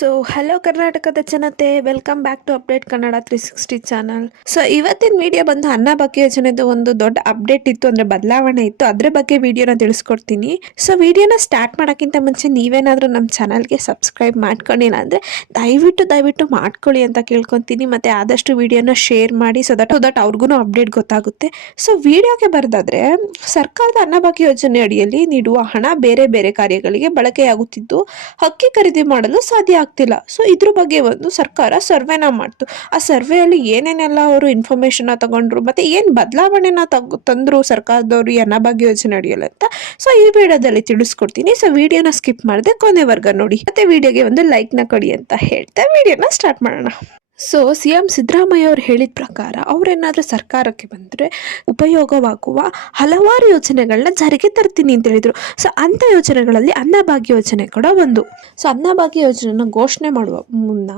So hello ಕರ್ನಾಟಕದ ಜನತೆ, welcome back to update Kannada 360 channel. So ಇವತ್ತಿನ ವಿಡಿಯೋ ಬಂದು ಅನ್ನ ಭಾಗ್ಯ ಯೋಜನೆದು ಒಂದು ದೊಡ್ಡ ಅಪ್ಡೇಟ್ ಇತ್ತು, ಅಂದ್ರೆ ಬದಲಾವಣೆ ಇತ್ತು, ಅದ್ರ ಬಗ್ಗೆ ವಿಡಿಯೋನ ತಿಳಿಸ್ಕೊಡ್ತೀನಿ. ಸೊ ವಿಡಿಯೋನ ಸ್ಟಾರ್ಟ್ ಮಾಡೋಕ್ಕಿಂತ ಮುಂಚೆ ನೀವೇನಾದರೂ ನಮ್ಮ ಚಾನಲ್ಗೆ ಸಬ್ಸ್ಕ್ರೈಬ್ ಮಾಡ್ಕೊಂಡಿಲ್ಲ ಅಂದರೆ ದಯವಿಟ್ಟು ಮಾಡ್ಕೊಳ್ಳಿ ಅಂತ ಕೇಳ್ಕೊತೀನಿ. ಮತ್ತು ಆದಷ್ಟು ವಿಡಿಯೋನ ಶೇರ್ ಮಾಡಿ ಸೊ ದಟ್ ಅವ್ರಿಗೂ ಅಪ್ಡೇಟ್ ಗೊತ್ತಾಗುತ್ತೆ. ಸೊ ವಿಡಿಯೋಗೆ ಬರೋದಾದ್ರೆ, ಸರ್ಕಾರದ ಅನ್ನಭಾಗ್ಯ ಯೋಜನೆ ಅಡಿಯಲ್ಲಿ ನೀಡುವ ಹಣ ಬೇರೆ ಬೇರೆ ಕಾರ್ಯಗಳಿಗೆ ಬಳಕೆಯಾಗುತ್ತಿದ್ದು ಅಕ್ಕಿ ಖರೀದಿ ಮಾಡಲು ಸಾಧ್ಯ ಆಗ್ತಿಲ್ಲ. ಸೊ ಇದ್ರ ಬಗ್ಗೆ ಒಂದು ಸರ್ಕಾರ ಸರ್ವೆನ ಮಾಡ್ತು. ಆ ಸರ್ವೆಯಲ್ಲಿ ಏನೇನೆಲ್ಲ ಅವರು ಇನ್ಫಾರ್ಮೇಶನ್ ತಗೊಂಡ್ರು, ಮತ್ತೆ ಏನ್ ಬದಲಾವಣೆನ ತಂದ್ರು ಸರ್ಕಾರದವರು ಈ ಅನ್ನಭಾಗ್ಯ ಯೋಜನೆ ಅಡಿಯಲ್ಲಿ ಅಂತ ಸೊ ಈ ವಿಡಿಯೋದಲ್ಲಿ ತಿಳಿಸ್ಕೊಡ್ತೀನಿ. ಸೊ ವಿಡಿಯೋನ ಸ್ಕಿಪ್ ಮಾಡದೆ ಕೊನೆವರೆಗೂ ನೋಡಿ, ಮತ್ತೆ ವಿಡಿಯೋಗೆ ಒಂದು ಲೈಕ್ ನ ಕೊಡಿ ಅಂತ ಹೇಳ್ತಾ ವಿಡಿಯೋನ ಸ್ಟಾರ್ಟ್ ಮಾಡೋಣ. ಸೊ CM ಸಿದ್ದರಾಮಯ್ಯ ಅವರು ಹೇಳಿದ ಪ್ರಕಾರ ಅವರೇನಾದ್ರೂ ಸರ್ಕಾರಕ್ಕೆ ಬಂದರೆ ಉಪಯೋಗವಾಗುವ ಹಲವಾರು ಯೋಜನೆಗಳನ್ನ ಜಾರಿಗೆ ತರ್ತೀನಿ ಅಂತ ಹೇಳಿದ್ರು. ಸೊ ಅಂಥ ಯೋಜನೆಗಳಲ್ಲಿ ಅನ್ನಭಾಗ್ಯ ಯೋಜನೆ ಕೂಡ ಒಂದು. ಸೊ ಅನ್ನಭಾಗ್ಯ ಯೋಜನೆನ ಘೋಷಣೆ ಮಾಡುವ ಮುನ್ನ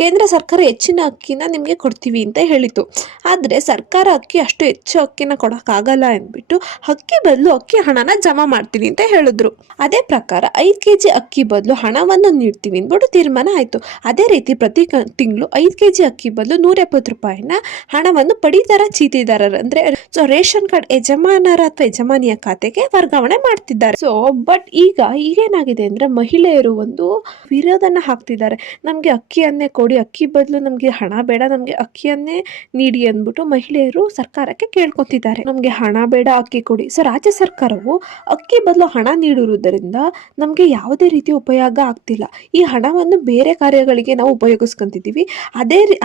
ಕೇಂದ್ರ ಸರ್ಕಾರ ಹೆಚ್ಚಿನ ಅಕ್ಕಿನ ನಿಮಗೆ ಕೊಡ್ತೀವಿ ಅಂತ ಹೇಳಿತು. ಆದರೆ ಸರ್ಕಾರ ಅಷ್ಟು ಹೆಚ್ಚು ಅಕ್ಕಿನ ಕೊಡೋಕ್ಕಾಗಲ್ಲ ಅಂದ್ಬಿಟ್ಟು ಅಕ್ಕಿ ಬದಲು ಅಕ್ಕಿ ಹಣನ ಜಮಾ ಮಾಡ್ತೀನಿ ಅಂತ ಹೇಳಿದ್ರು. ಅದೇ ಪ್ರಕಾರ 5 kg ಅಕ್ಕಿ ಬದಲು ಹಣವನ್ನು ನೀಡ್ತೀವಿ ಅಂದ್ಬಿಟ್ಟು ತೀರ್ಮಾನ ಆಯಿತು. ಅದೇ ರೀತಿ ಪ್ರತಿ ತಿಂಗಳು 5 kg ಅಕ್ಕಿ ಬದಲು 170 ರೂಪಾಯಿನ ಹಣವನ್ನು ಪಡಿತರ ಚೀಟಿದಾರರು ಅಂದ್ರೆ ರೇಷನ್ ಕಾರ್ಡ್ ಯಜಮಾನರ ಅಥವಾ ಯಜಮಾನಿಯ ಖಾತೆಗೆ ವರ್ಗಾವಣೆ ಮಾಡ್ತಿದ್ದಾರೆ. ಸೊ ಬಟ್ ಈಗೇನಾಗಿದೆ ಅಂದ್ರೆ ಮಹಿಳೆಯರು ಒಂದು ವಿರೋಧನ ಹಾಕ್ತಿದ್ದಾರೆ. ನಮ್ಗೆ ಅಕ್ಕಿಯನ್ನೇ ಕೊಡಿ, ಅಕ್ಕಿ ಬದಲು ನಮ್ಗೆ ಹಣ ಬೇಡ, ನಮ್ಗೆ ಅಕ್ಕಿಯನ್ನೇ ನೀಡಿ ಅಂದ್ಬಿಟ್ಟು ಮಹಿಳೆಯರು ಸರ್ಕಾರಕ್ಕೆ ಕೇಳ್ಕೊತಿದ್ದಾರೆ. ನಮ್ಗೆ ಹಣ ಬೇಡ, ಅಕ್ಕಿ ಕೊಡಿ. ಸೊ ರಾಜ್ಯ ಸರ್ಕಾರವು ಅಕ್ಕಿ ಬದಲು ಹಣ ನೀಡಿರುವುದರಿಂದ ನಮ್ಗೆ ಯಾವುದೇ ರೀತಿ ಉಪಯೋಗ ಆಗ್ತಿಲ್ಲ. ಈ ಹಣವನ್ನು ಬೇರೆ ಕಾರ್ಯಗಳಿಗೆ ನಾವು ಉಪಯೋಗಿಸ್ಕೊಂತಿದ್ದೀವಿ.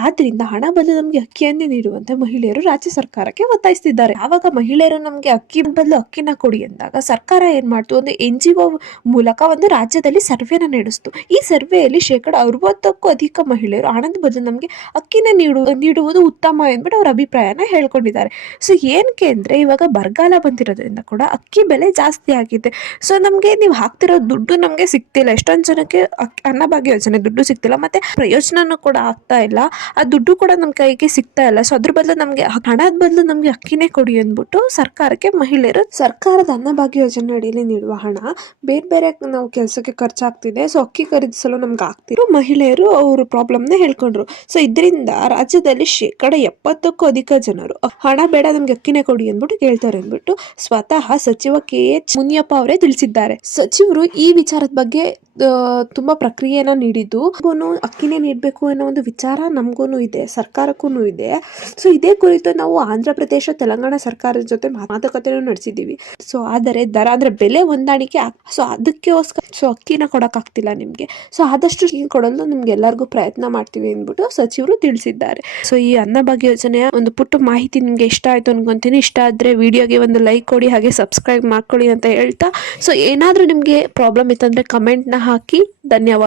ಆದ್ರಿಂದ ಹಣ ಬದಲು ನಮ್ಗೆ ಅಕ್ಕಿಯನ್ನೇ ನೀಡುವಂತೆ ಮಹಿಳೆಯರು ರಾಜ್ಯ ಸರ್ಕಾರಕ್ಕೆ ಒತ್ತಾಯಿಸ್ತಿದ್ದಾರೆ. ಆವಾಗ ಮಹಿಳೆಯರು ನಮ್ಗೆ ಅಕ್ಕಿ ಬದಲು ಅಕ್ಕಿನ ಕೊಡಿ ಅಂದಾಗ ಸರ್ಕಾರ ಏನ್ ಮಾಡ್ತು, ಒಂದು NGO ಮೂಲಕ ಒಂದು ರಾಜ್ಯದಲ್ಲಿ ಸರ್ವೆನ ನಡೆಸ್ತು. ಈ ಸರ್ವೆಯಲ್ಲಿ 60%ಕ್ಕೂ ಅಧಿಕ ಮಹಿಳೆಯರು ಹಣದ ಬದಲು ನಮ್ಗೆ ಅಕ್ಕಿನ ನೀಡುವುದು ಉತ್ತಮ ಎಂದ್ಬಿಟ್ಟು ಅವ್ರ ಅಭಿಪ್ರಾಯನ ಹೇಳ್ಕೊಂಡಿದ್ದಾರೆ. ಸೊ ಏನಕ್ಕೆ ಅಂದ್ರೆ ಇವಾಗ ಬರಗಾಲ ಬಂದಿರೋದ್ರಿಂದ ಕೂಡ ಅಕ್ಕಿ ಬೆಲೆ ಜಾಸ್ತಿ ಆಗಿದೆ. ಸೊ ನಮ್ಗೆ ನೀವು ಹಾಕ್ತಿರೋ ದುಡ್ಡು ನಮ್ಗೆ ಸಿಗ್ತಿಲ್ಲ. ಎಷ್ಟೊಂದು ಜನಕ್ಕೆ ಅನ್ನಭಾಗ್ಯ ಯೋಜನೆ ದುಡ್ಡು ಸಿಗ್ತಿಲ್ಲ, ಮತ್ತೆ ಪ್ರಯೋಜನನೂ ಕೂಡ ಆಗ್ತಾ ಇಲ್ಲ. ಆ ದುಡ್ಡು ಕೂಡ ನಮ್ಮ ಕೈಗೆ ಸಿಗ್ತಾ ಇಲ್ಲ. ಸೊ ಅದ್ರ ಬದಲು ನಮ್ಗೆ ಹಣದ ಬದಲು ನಮ್ಗೆ ಅಕ್ಕಿನೇ ಕೊಡಿ ಅಂದ್ಬಿಟ್ಟು ಸರ್ಕಾರಕ್ಕೆ ಮಹಿಳೆಯರು ಸರ್ಕಾರದ ಅನ್ನಭಾಗ್ಯ ಯೋಜನೆ ಅಡಿಯಲ್ಲಿ ನೀಡುವ ಹಣ ಬೇರೆ ನಾವು ಕೆಲಸಕ್ಕೆ ಖರ್ಚಾಗ್ತಿದೆ, ಸೊ ಅಕ್ಕಿ ಖರೀದಿಸಲು ನಮ್ಗೆ ಆಗ್ತಿರೋ ಮಹಿಳೆಯರು ಅವರು ಪ್ರಾಬ್ಲಮ್ನ ಹೇಳ್ಕೊಂಡ್ರು. ಸೊ ಇದರಿಂದ ರಾಜ್ಯದಲ್ಲಿ 70%ಕ್ಕೂ ಅಧಿಕ ಜನರು ಹಣ ಬೇಡ, ನಮ್ಗೆ ಅಕ್ಕಿನೇ ಕೊಡಿ ಅಂದ್ಬಿಟ್ಟು ಕೇಳ್ತಾರೆ ಅಂದ್ಬಿಟ್ಟು ಸ್ವತಃ ಸಚಿವ KH ಮುನಿಯಪ್ಪ ಅವರೇ ತಿಳಿಸಿದ್ದಾರೆ. ಸಚಿವರು ಈ ವಿಚಾರದ ಬಗ್ಗೆ ತುಂಬಾ ಪ್ರಕ್ರಿಯೆನ ನೀಡಿದ್ದು, ಅಕ್ಕಿನೇ ನೀಡಬೇಕು ಅನ್ನೋ ಒಂದು ವಿಚಾರ ನಮಗೂ ಇದೆ, ಸರ್ಕಾರಕ್ಕೂ ಇದೆ. ಸೊ ಇದೇ ಕುರಿತು ನಾವು ಆಂಧ್ರ ಪ್ರದೇಶ, ತೆಲಂಗಾಣ ಸರ್ಕಾರದ ಜೊತೆ ಮಾತುಕತೆಯನ್ನು ನಡೆಸಿದ್ದೀವಿ. ಸೊ ಆದರೆ ದರ ಅಂದ್ರೆ ಬೆಲೆ ಹೊಂದಾಣಿಕೆ ಸೊ ಅದಕ್ಕೋಸ್ಕರ ಸೊ ಅಕ್ಕಿನ ಕೊಡಕ್ಕಾಗ್ತಿಲ್ಲ ನಿಮ್ಗೆ. ಸೊ ಆದಷ್ಟು ಕೊಡಲು ನಿಮ್ಗೆ ಎಲ್ಲರಿಗೂ ಪ್ರಯತ್ನ ಮಾಡ್ತೀವಿ ಅಂದ್ಬಿಟ್ಟು ಸಚಿವರು ತಿಳಿಸಿದ್ದಾರೆ. ಸೊ ಈ ಅನ್ನಭಾಗ್ಯ ಯೋಜನೆಯ ಒಂದು ಪುಟ್ಟ ಮಾಹಿತಿ ನಿಮ್ಗೆ ಇಷ್ಟ ಆಯ್ತು ಅನ್ಕೊಂತೀನಿ. ಇಷ್ಟ ಆದ್ರೆ ವಿಡಿಯೋಗೆ ಒಂದು ಲೈಕ್ ಕೊಡಿ, ಹಾಗೆ ಸಬ್ಸ್ಕ್ರೈಬ್ ಮಾಡ್ಕೊಳ್ಳಿ ಅಂತ ಹೇಳ್ತಾ, ಸೊ ಏನಾದ್ರೂ ನಿಮ್ಗೆ ಪ್ರಾಬ್ಲಮ್ ಇತ್ತಂದ್ರೆ ಕಮೆಂಟ್ನ ಹಾಕಿ. ಧನ್ಯವಾದ.